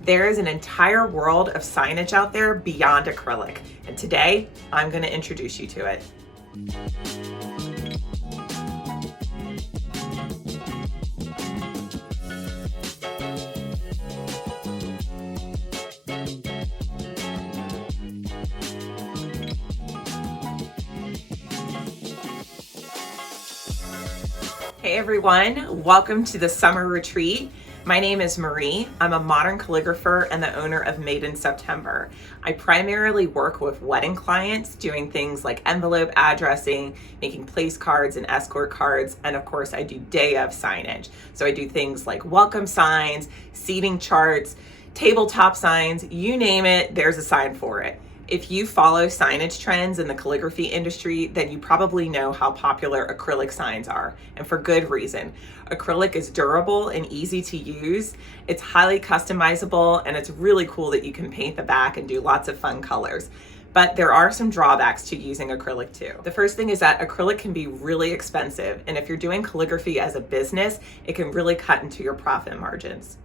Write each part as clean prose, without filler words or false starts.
There is an entire world of signage out there beyond acrylic, and today I'm going to introduce you to it. Hey everyone, welcome to the summer retreat. My name is Marie. I'm a modern calligrapher and the owner of Made in September. I primarily work with wedding clients doing things like envelope addressing, making place cards and escort cards, and of course I do day of signage. So I do things like welcome signs, seating charts, tabletop signs, you name it, there's a sign for it. If you follow signage trends in the calligraphy industry, then you probably know how popular acrylic signs are, and for good reason. Acrylic is durable and easy to use. It's highly customizable, and it's really cool that you can paint the back and do lots of fun colors. But there are some drawbacks to using acrylic too. The first thing is that acrylic can be really expensive, and if you're doing calligraphy as a business, it can really cut into your profit margins.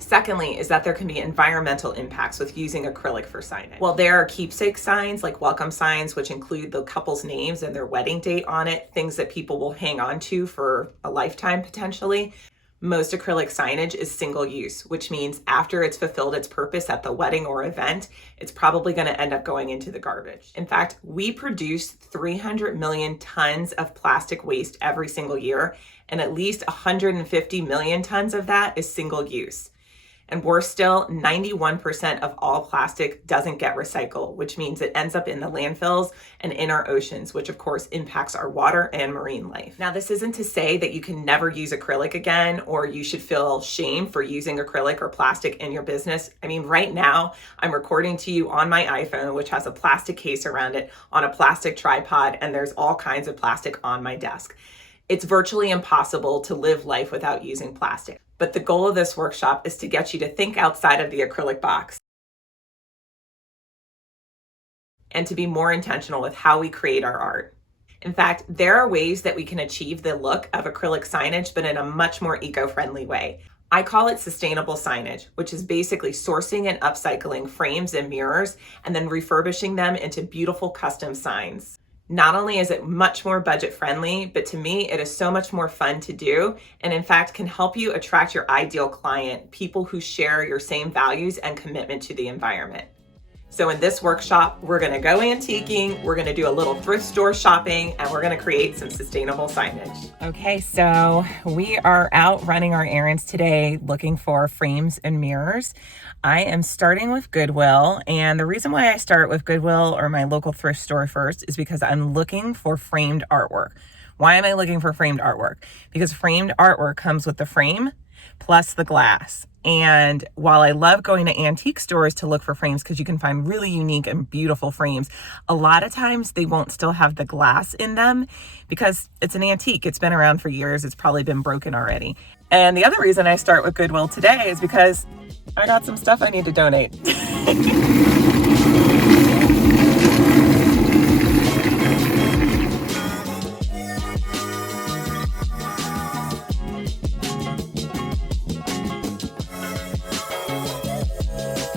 Secondly, is that there can be environmental impacts with using acrylic for signage. Well, there are keepsake signs like welcome signs, which include the couple's names and their wedding date on it, things that people will hang on to for a lifetime potentially. Most acrylic signage is single use, which means after it's fulfilled its purpose at the wedding or event, it's probably going to end up going into the garbage. In fact, we produce 300 million tons of plastic waste every single year, and at least 150 million tons of that is single use. And worse still, 91% of all plastic doesn't get recycled, which means it ends up in the landfills and in our oceans, which of course impacts our water and marine life. Now, this isn't to say that you can never use acrylic again, or you should feel shame for using acrylic or plastic in your business. I mean, right now, I'm recording to you on my iPhone, which has a plastic case around it on a plastic tripod, and there's all kinds of plastic on my desk. It's virtually impossible to live life without using plastic. But the goal of this workshop is to get you to think outside of the acrylic box and to be more intentional with how we create our art. In fact, there are ways that we can achieve the look of acrylic signage, but in a much more eco-friendly way. I call it sustainable signage, which is basically sourcing and upcycling frames and mirrors and then refurbishing them into beautiful custom signs. Not only is it much more budget friendly, but to me, it is so much more fun to do, and in fact can help you attract your ideal client, people who share your same values and commitment to the environment. So in this workshop, we're gonna go antiquing, we're gonna do a little thrift store shopping, and we're gonna create some sustainable signage. Okay, so we are out running our errands today looking for frames and mirrors. I am starting with Goodwill, and the reason why I start with Goodwill or my local thrift store first is because I'm looking for framed artwork. Why am I looking for framed artwork? Because framed artwork comes with the frame plus the glass. And while I love going to antique stores to look for frames because you can find really unique and beautiful frames, a lot of times they won't still have the glass in them because it's an antique. It's been around for years. It's probably been broken already. And the other reason I start with Goodwill today is because I got some stuff I need to donate.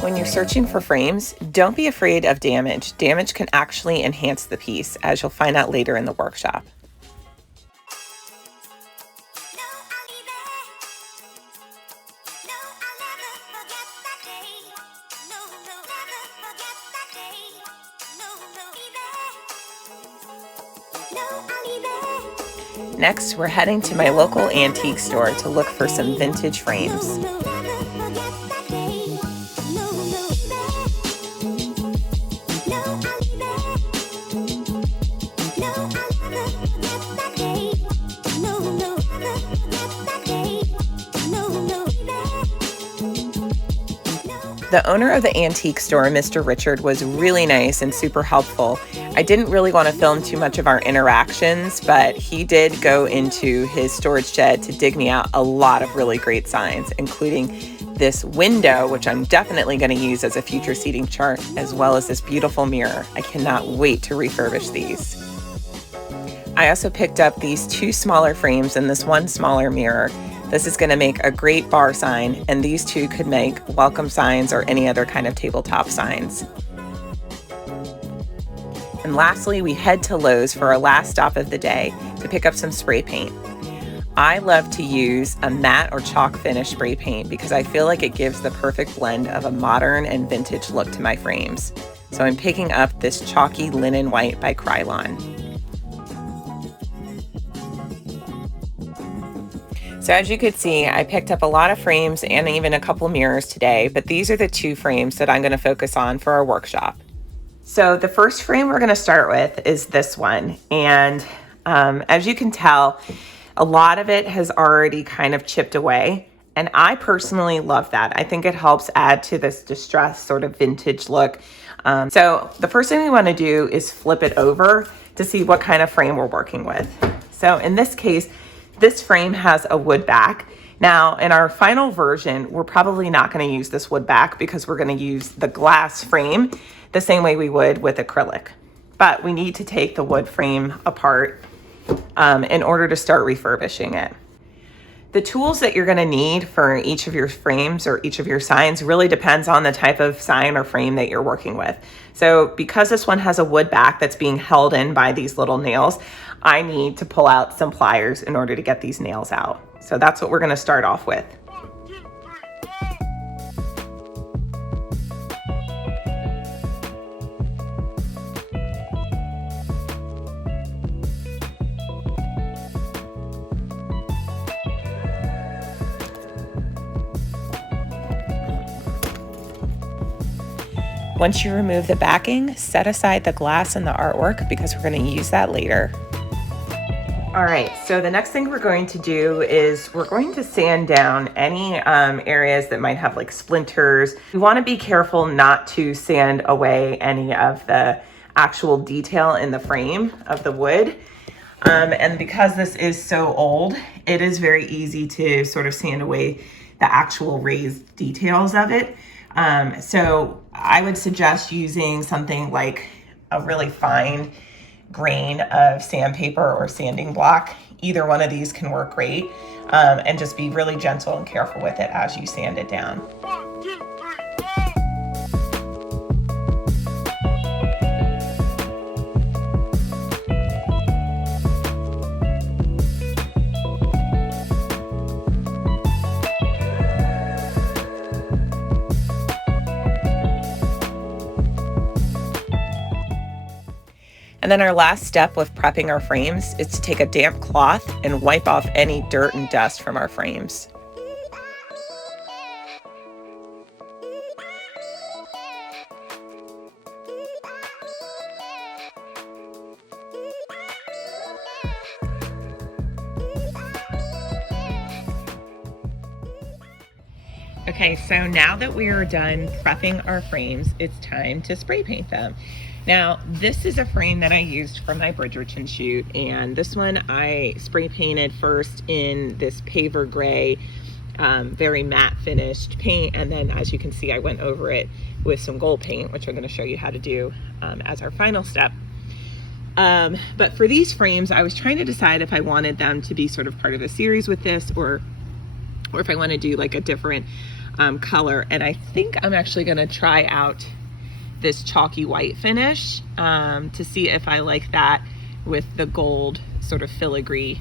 When you're searching for frames, don't be afraid of damage. Damage can actually enhance the piece, as you'll find out later in the workshop. Next, we're heading to my local antique store to look for some vintage frames. The owner of the antique store, Mr. Richard, was really nice and super helpful. I didn't really want to film too much of our interactions, but he did go into his storage shed to dig me out a lot of really great signs, including this window, which I'm definitely going to use as a future seating chart, as well as this beautiful mirror. I cannot wait to refurbish these. I also picked up these two smaller frames and this one smaller mirror. This is going to make a great bar sign, and these two could make welcome signs or any other kind of tabletop signs. And lastly, we head to Lowe's for our last stop of the day to pick up some spray paint. I love to use a matte or chalk finish spray paint because I feel like it gives the perfect blend of a modern and vintage look to my frames. So I'm picking up this chalky linen white by Krylon. So as you could see, I picked up a lot of frames and even a couple mirrors today, but these are the two frames that I'm going to focus on for our workshop. So the first frame we're going to start with is this one. And as you can tell, a lot of it has already kind of chipped away. And I personally love that. I think it helps add to this distressed sort of vintage look. So the first thing we want to do is flip it over to see what kind of frame we're working with. So in this case, this frame has a wood back. Now in our final version, we're probably not going to use this wood back because we're going to use the glass frame the same way we would with acrylic. But we need to take the wood frame apart in order to start refurbishing it. The tools that you're going to need for each of your frames or each of your signs really depends on the type of sign or frame that you're working with. So because this one has a wood back that's being held in by these little nails, I need to pull out some pliers in order to get these nails out. So that's what we're going to start off with. Once you remove the backing, set aside the glass and the artwork because we're going to use that later. All right, so the next thing we're going to do is we're going to sand down any areas that might have like splinters. We want to be careful not to sand away any of the actual detail in the frame of the wood. And because this is so old, it is very easy to sort of sand away the actual raised details of it. So I would suggest using something like a really fine grain of sandpaper or sanding block. Either one of these can work great, and just be really gentle and careful with it as you sand it down. And then our last step with prepping our frames is to take a damp cloth and wipe off any dirt and dust from our frames. Okay, so now that we are done prepping our frames, it's time to spray paint them. Now, this is a frame that I used for my Bridgerton shoot, and this one I spray painted first in this paver gray, very matte finished paint, and then as you can see, I went over it with some gold paint, which I'm going to show you how to do as our final step. But for these frames, I was trying to decide if I wanted them to be sort of part of a series with this, or if I want to do like a different color, and I think I'm actually going to try out this chalky white finish to see if I like that with the gold sort of filigree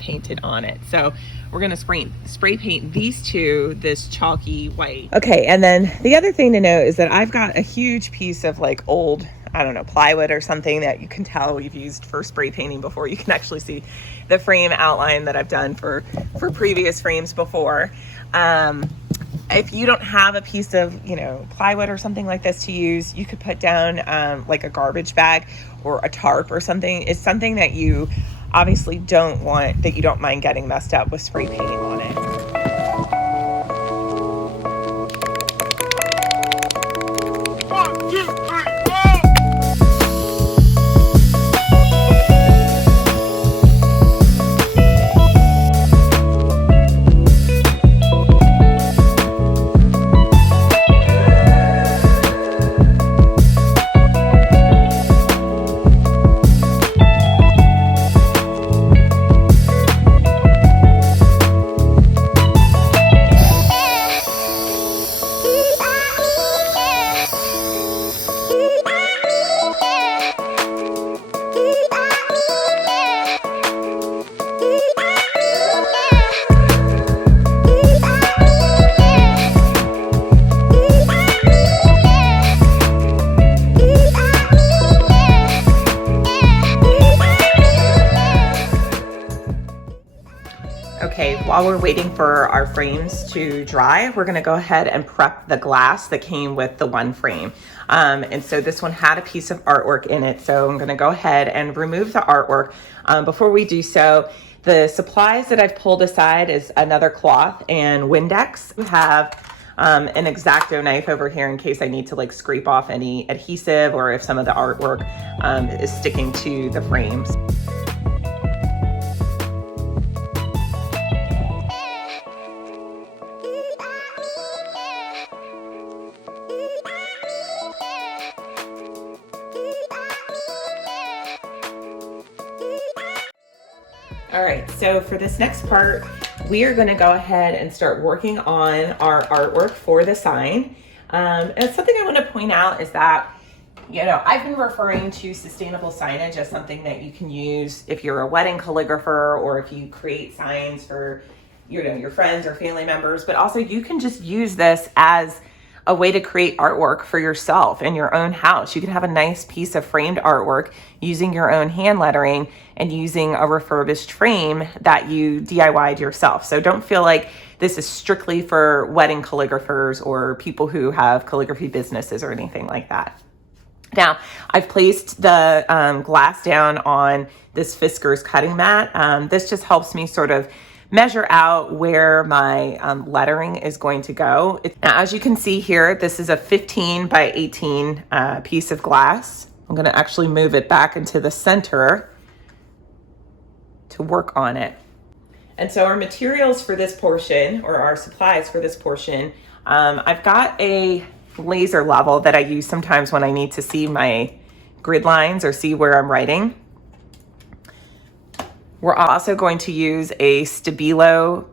painted on it. So we're gonna spray paint these two this chalky white. Okay, and then the other thing to note is that I've got a huge piece of like old, I don't know, plywood or something that you can tell we've used for spray painting before. You can actually see the frame outline that I've done for previous frames before. If you don't have a piece of, plywood or something like this to use, you could put down like a garbage bag or a tarp or something. It's something that you obviously don't want, that you don't mind getting messed up with spray painting on it. while we're waiting for our frames to dry, we're gonna go ahead and prep the glass that came with the one frame. And so this one had a piece of artwork in it. So I'm gonna go ahead and remove the artwork. Before we do so, the supplies that I've pulled aside is another cloth and Windex. We have an X-Acto knife over here in case I need to like scrape off any adhesive or if some of the artwork is sticking to the frames. All right, so for this next part, we are gonna go ahead and start working on our artwork for the sign. And something I wanna point out is that, you know, I've been referring to sustainable signage as something that you can use if you're a wedding calligrapher or if you create signs for, you know, your friends or family members, but also you can just use this as a way to create artwork for yourself in your own house. You can have a nice piece of framed artwork using your own hand lettering and using a refurbished frame that you DIY'd yourself. So don't feel like this is strictly for wedding calligraphers or people who have calligraphy businesses or anything like that. Now, I've placed the glass down on this Fisker's cutting mat. This just helps me sort of measure out where my lettering is going to go. Now, as you can see here, this is a 15 by 18 piece of glass. I'm gonna actually move it back into the center to work on it. And so our materials for this portion, or our supplies for this portion, I've got a laser level that I use sometimes when I need to see my grid lines or see where I'm writing. We're also going to use a Stabilo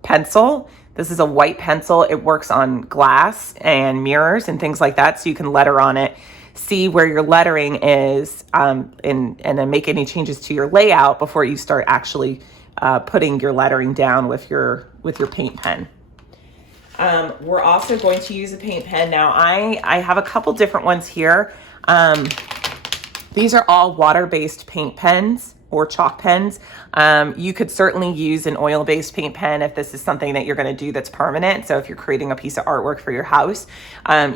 pencil. This is a white pencil. It works on glass and mirrors and things like that, so you can letter on it, see where your lettering is, and then make any changes to your layout before you start actually putting your lettering down with your paint pen. We're also going to use a paint pen. Now, I have a couple different ones here. These are all water-based paint pens or chalk pens. You could certainly use an oil-based paint pen if this is something that you're gonna do that's permanent. So if you're creating a piece of artwork for your house,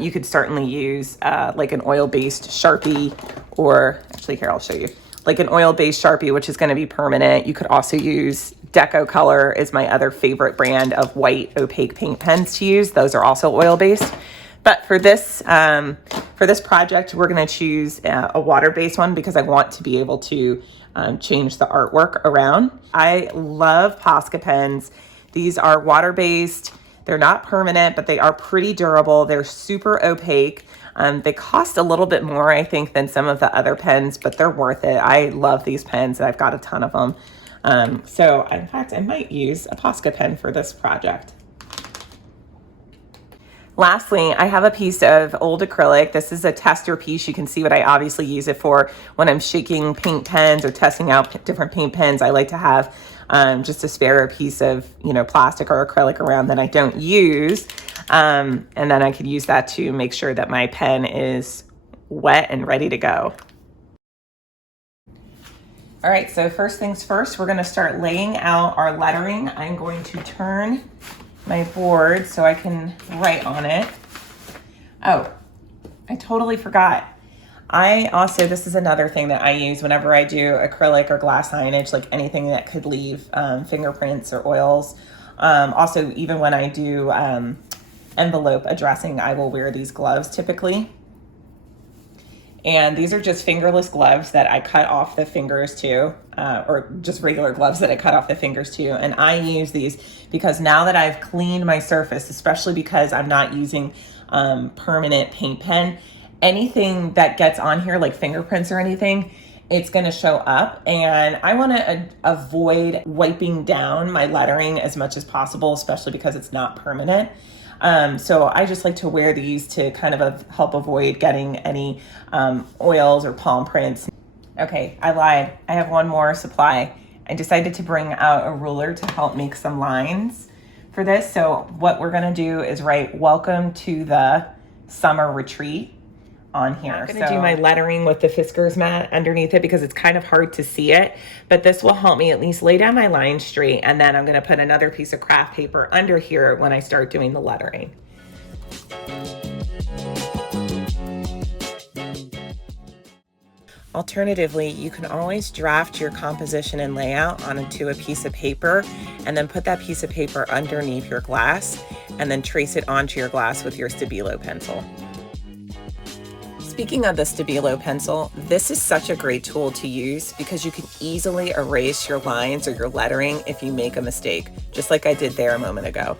you could certainly use like an oil-based Sharpie, or actually here, I'll show you, like an oil-based Sharpie, which is gonna be permanent. You could also use Deco Color is my other favorite brand of white opaque paint pens to use. Those are also oil-based. But for this project, we're gonna choose a water-based one because I want to be able to change the artwork around. I love Posca pens. These are water-based. They're not permanent, but they are pretty durable. They're super opaque. They cost a little bit more, I think, than some of the other pens, but they're worth it. I love these pens, and I've got a ton of them. So in fact, I might use a Posca pen for this project. Lastly, I have a piece of old acrylic. This is a tester piece. You can see what I obviously use it for when I'm shaking paint pens or testing out different paint pens. I like to have just a spare piece of, you know, plastic or acrylic around that I don't use. And then I could use that to make sure that my pen is wet and ready to go. All right, so first things first, we're gonna start laying out our lettering. I'm going to turn my board so I can write on it. Oh, I totally forgot. This is another thing that I use whenever I do acrylic or glass signage, like anything that could leave fingerprints or oils. Also, even when I do envelope addressing, I will wear these gloves typically. And these are just fingerless gloves that I cut off the fingers to, or just regular gloves that I cut off the fingers to. And I use these because now that I've cleaned my surface, especially because I'm not using permanent paint pen, anything that gets on here, like fingerprints or anything, it's gonna show up. And I wanna avoid wiping down my lettering as much as possible, especially because it's not permanent. So I just like to wear these to kind of help avoid getting any oils or palm prints. Okay, I lied. I have one more supply. I decided to bring out a ruler to help make some lines for this. So what we're gonna do is write "Welcome to the Summer Retreat" on here. I'm going to do my lettering with the Fiskars mat underneath it because it's kind of hard to see it, but this will help me at least lay down my line straight, and then I'm going to put another piece of craft paper under here when I start doing the lettering. Alternatively, you can always draft your composition and layout onto a piece of paper and then put that piece of paper underneath your glass and then trace it onto your glass with your Stabilo pencil. Speaking of the Stabilo pencil, this is such a great tool to use because you can easily erase your lines or your lettering if you make a mistake, just like I did there a moment ago.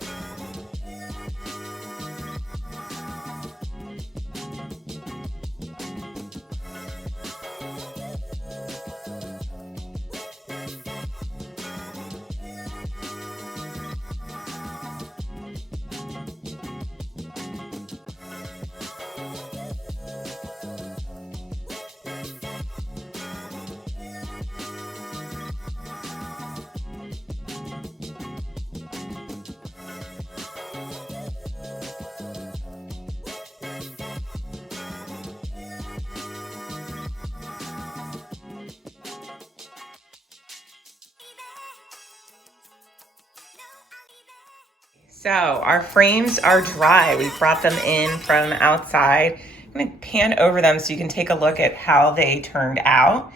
So our frames are dry. We brought them in from outside. I'm going to pan over them so you can take a look at how they turned out.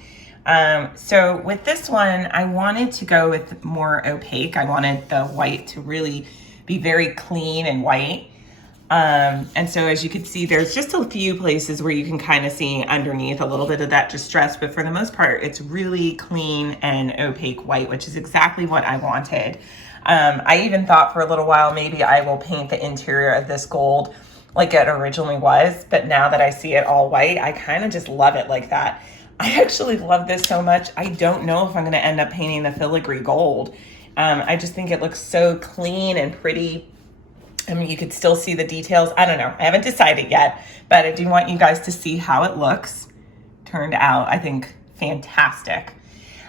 So with this one, I wanted to go with more opaque. I wanted the white to really be very clean and white. And so as you can see, there's just a few places where you can kind of see underneath a little bit of that distress, but for the most part, it's really clean and opaque white, which is exactly what I wanted. I even thought for a little while, maybe I will paint the interior of this gold like it originally was, but now that I see it all white, I kind of just love it like that. I actually love this so much. I don't know if I'm going to end up painting the filigree gold. I just think it looks so clean and pretty. I mean, you could still see the details. I don't know. I haven't decided yet, but I do want you guys to see how it looks. Turned out, I think, fantastic.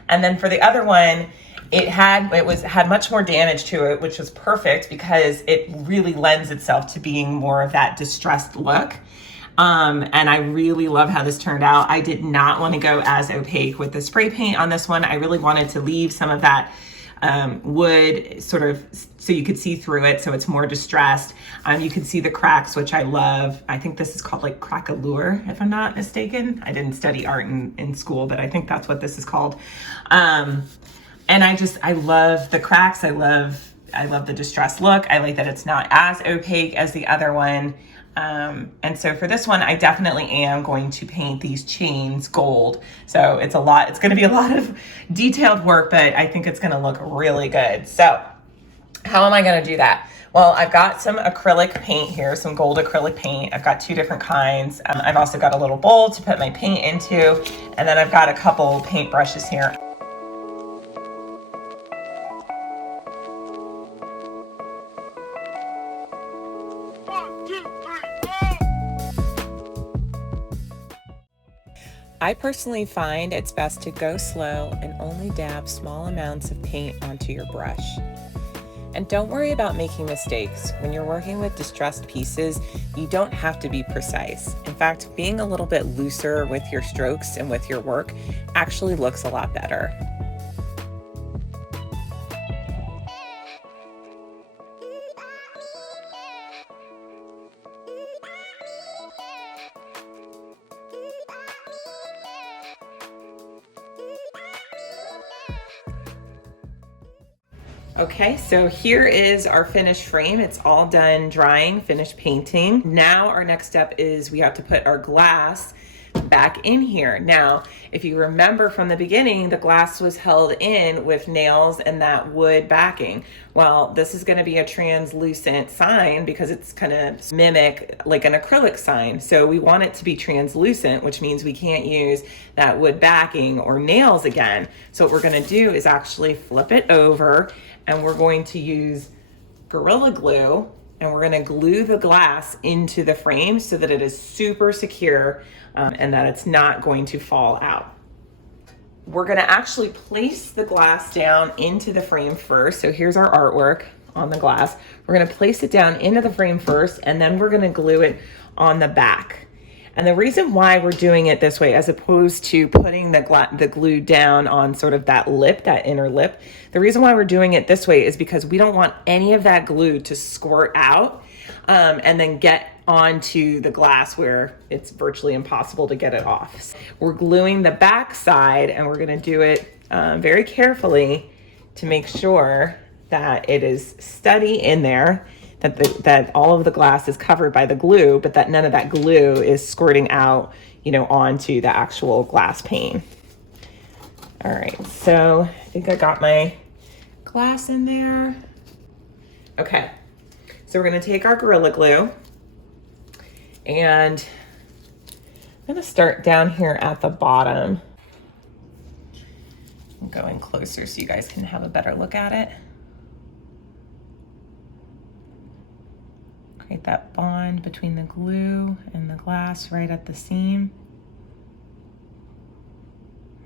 And then for the other one, it had much more damage to it, which was perfect because it really lends itself to being more of that distressed look. And I really love how this turned out. I did not want to go as opaque with the spray paint on this one. I really wanted to leave some of that wood sort of so you could see through it, so it's more distressed. You can see the cracks, which I love. I think this is called like crack-a-lure, if I'm not mistaken. I didn't study art in school, but I think that's what this is called. And I love the cracks. I love the distressed look. I like that it's not as opaque as the other one. And so for this one, I definitely am going to paint these chains gold. So it's going to be a lot of detailed work, but I think it's going to look really good. So how am I going to do that? Well, I've got some acrylic paint here, some gold acrylic paint. I've got two different kinds. I've also got a little bowl to put my paint into, and then I've got a couple paint brushes here. I personally find it's best to go slow and only dab small amounts of paint onto your brush. And don't worry about making mistakes. When you're working with distressed pieces, you don't have to be precise. In fact, being a little bit looser with your strokes and with your work actually looks a lot better. Okay, so here is our finished frame. It's all done drying, finished painting. Now our next step is we have to put our glass back in here. Now, if you remember from the beginning, the glass was held in with nails and that wood backing. Well, this is going to be a translucent sign because it's going to mimic like an acrylic sign. So we want it to be translucent, which means we can't use that wood backing or nails again. So what we're going to do is actually flip it over, and we're going to use Gorilla Glue, and we're going to glue the glass into the frame so that it is super secure and that it's not going to fall out. We're going to actually place the glass down into the frame first. So here's our artwork on the glass. We're going to place it down into the frame first, and then we're going to glue it on the back. And the reason why we're doing it this way, as opposed to putting the glue down on sort of that lip, that inner lip, the reason why we're doing it this way is because we don't want any of that glue to squirt out and then get onto the glass where it's virtually impossible to get it off. We're gluing the back side, and we're gonna do it very carefully to make sure that it is steady in there, that all of the glass is covered by the glue, but that none of that glue is squirting out, onto the actual glass pane. All right, so I think I got my glass in there. Okay, so we're gonna take our Gorilla Glue, and I'm gonna start down here at the bottom. I'm going closer so you guys can have a better look at it. Create that bond between the glue and the glass right at the seam.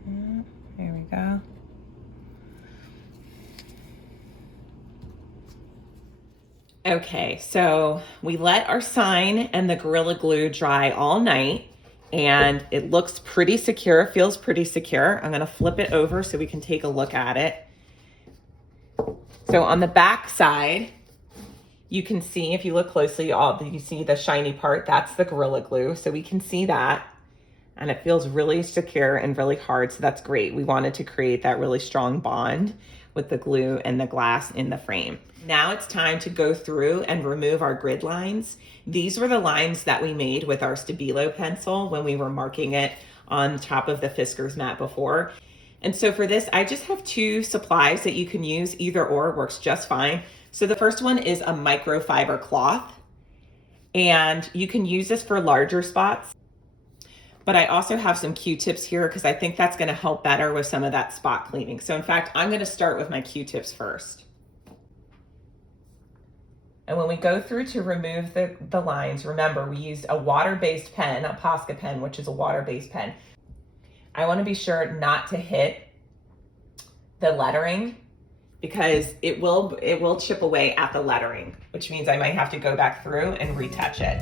There we go. Okay, so we let our sign and the Gorilla Glue dry all night, and it looks pretty secure, feels pretty secure. I'm gonna flip it over so we can take a look at it. So on the back side, you can see, if you look closely, you see the shiny part, that's the Gorilla Glue. So we can see that, and it feels really secure and really hard, so that's great. We wanted to create that really strong bond with the glue and the glass in the frame. Now it's time to go through and remove our grid lines. These were the lines that we made with our Stabilo pencil when we were marking it on top of the Fiskars mat before. And so for this, I just have two supplies that you can use. Either or works just fine. So the first one is a microfiber cloth, and you can use this for larger spots. But I also have some Q-tips here because I think that's gonna help better with some of that spot cleaning. So in fact, I'm gonna start with my Q-tips first. And when we go through to remove the lines, remember we used a water-based pen, a Posca pen, which is a water-based pen. I wanna be sure not to hit the lettering because it will chip away at the lettering, which means I might have to go back through and retouch it.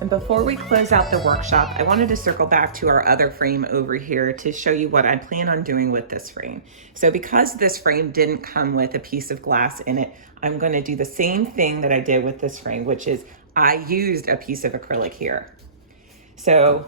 And before we close out the workshop, I wanted to circle back to our other frame over here to show you what I plan on doing with this frame. So because this frame didn't come with a piece of glass in it, I'm going to do the same thing that I did with this frame, which is I used a piece of acrylic here. So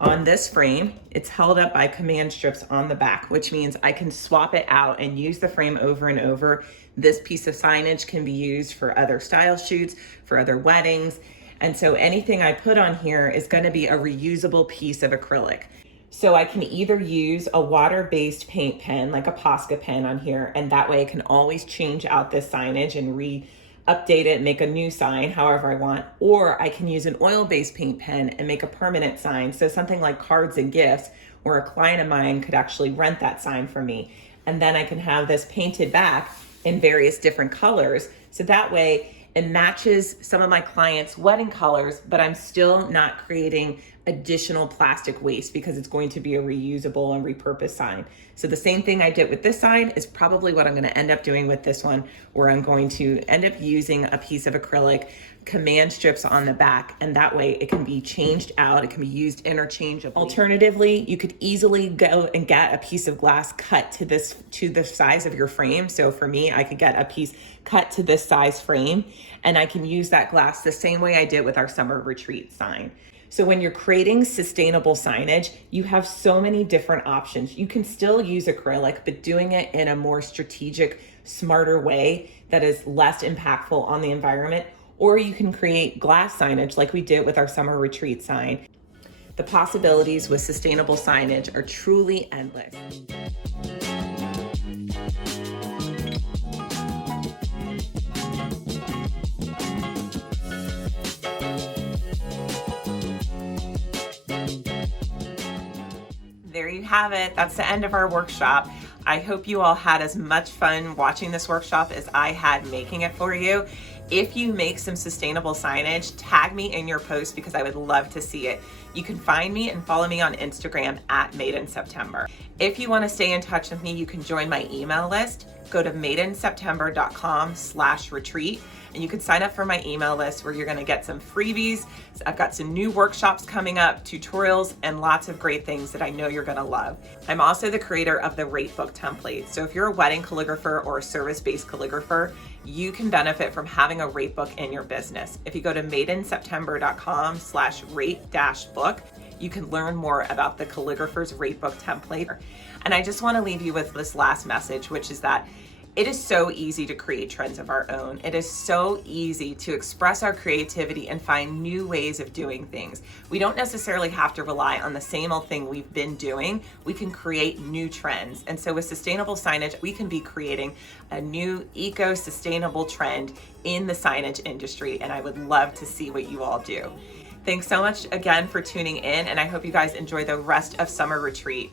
on this frame, it's held up by command strips on the back, which means I can swap it out and use the frame over and over. This piece of signage can be used for other style shoots, for other weddings. And so anything I put on here is going to be a reusable piece of acrylic. So I can either use a water-based paint pen, like a Posca pen on here, and that way I can always change out this signage and update it, make a new sign however I want, or I can use an oil-based paint pen and make a permanent sign. So something like cards and gifts, where a client of mine could actually rent that sign from me. And then I can have this painted back in various different colors. So that way it matches some of my clients' wedding colors, but I'm still not creating additional plastic waste because it's going to be a reusable and repurposed sign. So the same thing I did with this sign is probably what I'm going to end up doing with this one, where I'm going to end up using a piece of acrylic, command strips on the back, and that way it can be changed out. It can be used interchangeably. Alternatively, you could easily go and get a piece of glass cut to the size of your frame. So for me, I could get a piece cut to this size frame, and I can use that glass the same way I did with our summer retreat sign. So when you're creating sustainable signage, you have so many different options. You can still use acrylic, but doing it in a more strategic, smarter way that is less impactful on the environment. or you can create glass signage like we did with our summer retreat sign. The possibilities with sustainable signage are truly endless. There you have it. That's the end of our workshop. I hope you all had as much fun watching this workshop as I had making it for you. If you make some sustainable signage, tag me in your post because I would love to see it. You can find me and follow me on Instagram at Made in September. If you want to stay in touch with me, you can join my email list. Go to madeinseptember.com/retreat and you can sign up for my email list where you're going to get some freebies. I've got some new workshops coming up, tutorials, and lots of great things that I know you're going to love. I'm also the creator of the rate book template. So if you're a wedding calligrapher or a service-based calligrapher, you can benefit from having a rate book in your business. If you go to madeinseptember.com/rate-book, you can learn more about the Calligraphers rate book template. And I just want to leave you with this last message, which is that it is so easy to create trends of our own. It is so easy to express our creativity and find new ways of doing things. We don't necessarily have to rely on the same old thing we've been doing. We can create new trends. And so with sustainable signage, we can be creating a new eco-sustainable trend in the signage industry. And I would love to see what you all do. Thanks so much again for tuning in, and I hope you guys enjoy the rest of Summer Retreat.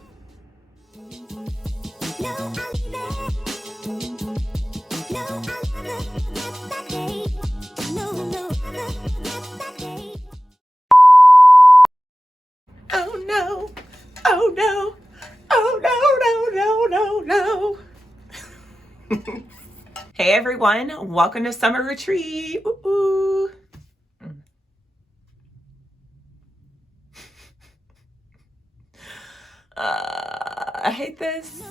Oh no, oh no, oh no, no. Hey everyone, welcome to Summer Retreat. Ooh. I hate this.